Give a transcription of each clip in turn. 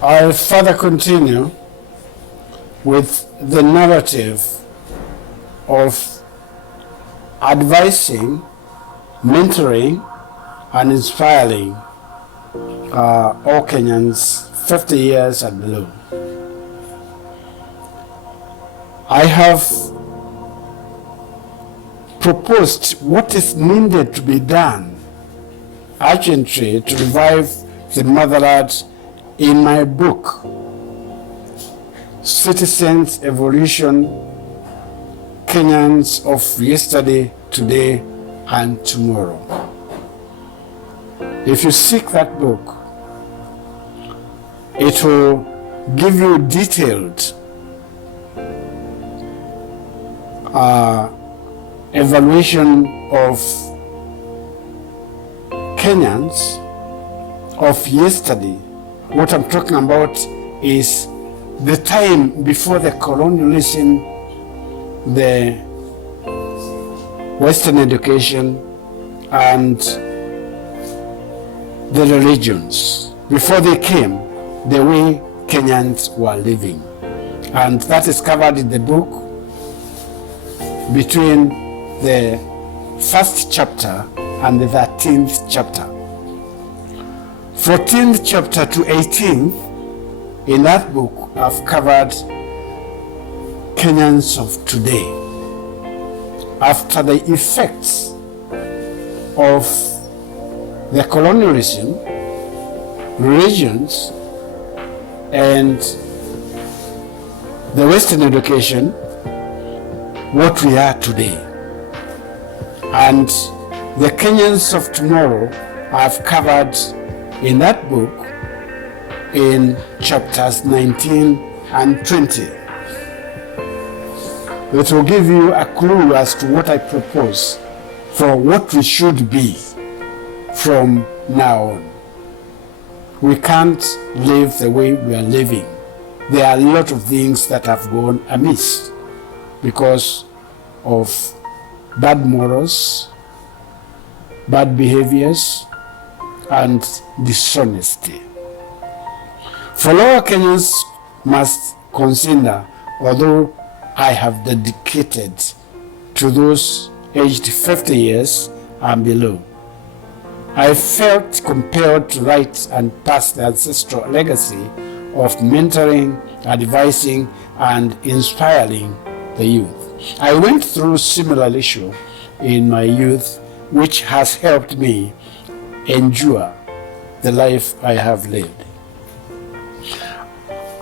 I'll further continue with the narrative of advising, mentoring, and inspiring all Kenyans 50 years and below. I have proposed what is needed to be done urgently to revive the motherland in my book, Citizens Evolution, Kenyans of Yesterday, Today, and Tomorrow. If you seek that book, it will give you detailed evaluation of Kenyans of yesterday. What I'm talking about is the time before the colonialism, the Western education, and the religions. Before they came, the way Kenyans were living. And that is covered in the book between the first chapter and the 13th chapter. 14th chapter to 18th, in that book, I've covered Kenyans of today. After the effects of the colonialism, religions, and the Western education, what we are today. And the Kenyans of tomorrow I've covered in that book in chapters 19 and 20. It will give you a clue as to what I propose for what we should be from now on. We can't live the way we are living. There are a lot of things that have gone amiss because of bad morals, bad behaviors, and dishonesty. Fellow Kenyans must consider, although I have dedicated to those aged 50 years and below, I felt compelled to write and pass the ancestral legacy of mentoring, advising, and inspiring the youth. I went through similar issue in my youth, which has helped me endure the life I have lived.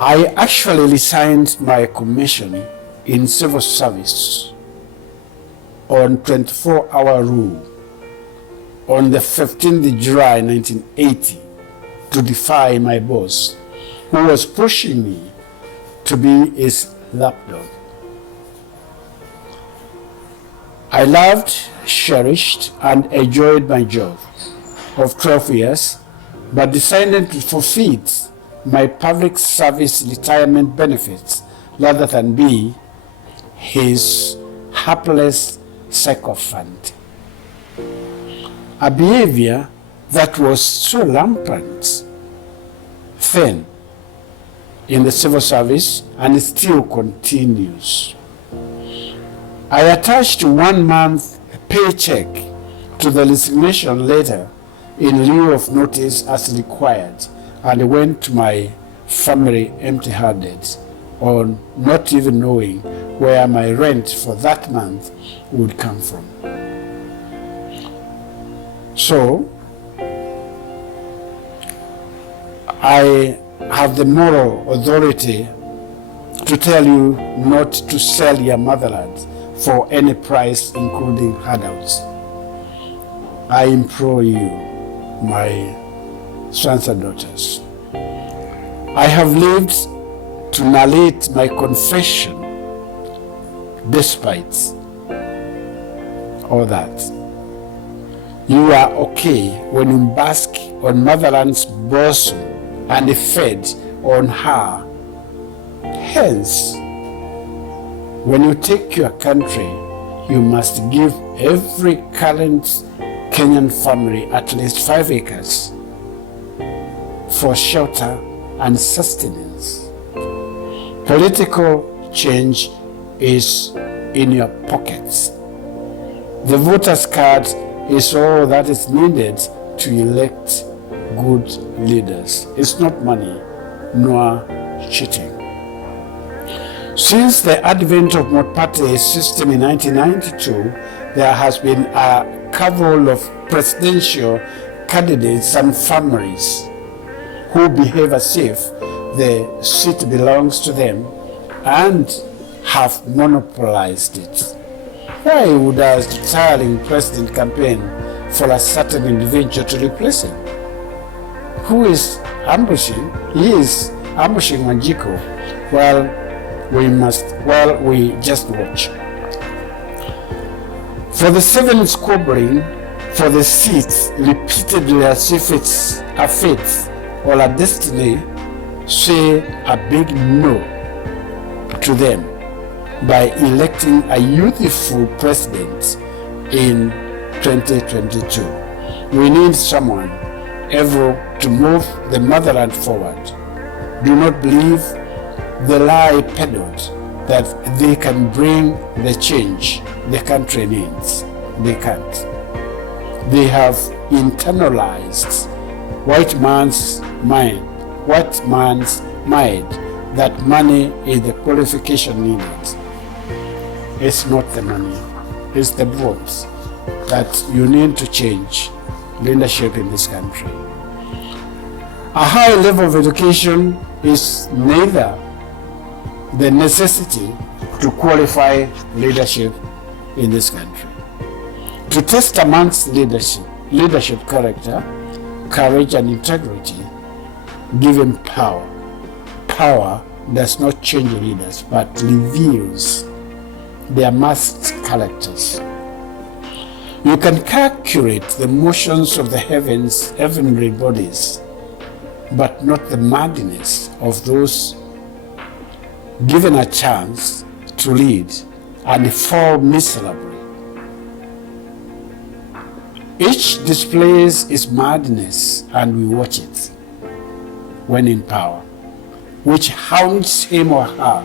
I actually resigned my commission in civil service on 24-hour rule on the 15th July 1980 to defy my boss, who was pushing me to be his lapdog. I loved, cherished, and enjoyed my job of 12 years, but decided to forfeit my public service retirement benefits rather than be his hapless sycophant. A behavior that was so rampant then in the civil service and still continues. I attached 1 month paycheck to the resignation letter in lieu of notice as required, and went to my family empty-handed, on not even knowing where my rent for that month would come from. So, I have the moral authority to tell you not to sell your motherland for any price, including handouts. I implore you, my sons and daughters. I have lived to narrate my confession despite all that. You are okay when you bask on motherland's bosom and fed on her. Hence, when you take your country, you must give every current Kenyan family at least 5 acres for shelter and sustenance. Political change is in your pockets. The voter's card is all that is needed to elect good leaders. It's not money, nor cheating. Since the advent of multi-party system in 1992, there has been a cabal of presidential candidates and families who behave as if the seat belongs to them and have monopolized it. Why would a retiring president campaign for a certain individual to replace him? Who is ambushing? He is ambushing Wanjiku while we just watch. For the seven squabbling for the seats repeatedly as if it's a fate or a destiny, say a big no to them by electing a youthful president in 2022. We need someone able to move the motherland forward. Do not believe the lie peddled that they can bring the change the country needs. They can't. They have internalized white man's mind that money is the qualification needed. It's not the money, it's the votes that you need to change leadership in this country. A high level of education is neither the necessity to qualify leadership in this country. To test a man's leadership character, courage and integrity, give him power. Power does not change leaders, but reveals their masked characters. You can calculate the motions of the heavenly bodies, but not the madness of those given a chance to lead and fall miserably. Each displays its madness and we watch it when in power, which haunts him or her,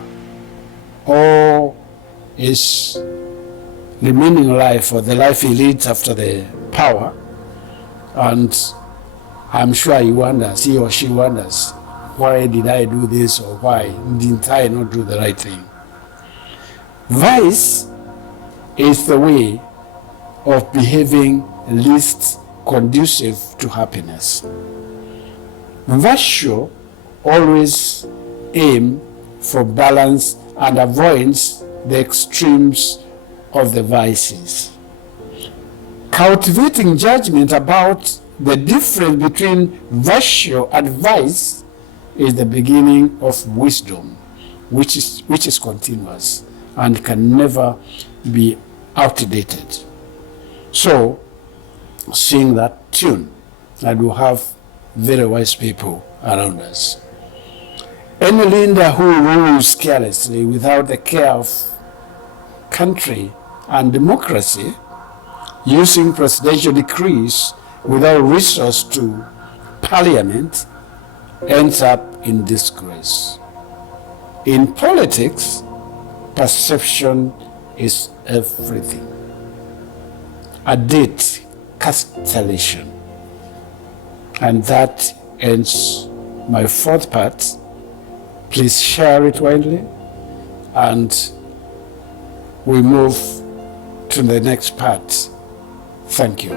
or is remaining life or the life he leads after the power. And I'm sure he or she wonders, why did I do this, or why didn't I not do the right thing? Vice is the way of behaving least conducive to happiness. Virtue always aims for balance and avoids the extremes of the vices. Cultivating judgment about the difference between virtue and vice is the beginning of wisdom, which is continuous and can never be outdated. So, sing that tune, and we'll have very wise people around us. Any leader who rules carelessly without the care of country and democracy, using presidential decrees without resource to parliament, ends up in disgrace. In politics, perception is everything. A date cancellation. And that ends my fourth part. Please share it widely, and we move to the next part. Thank you.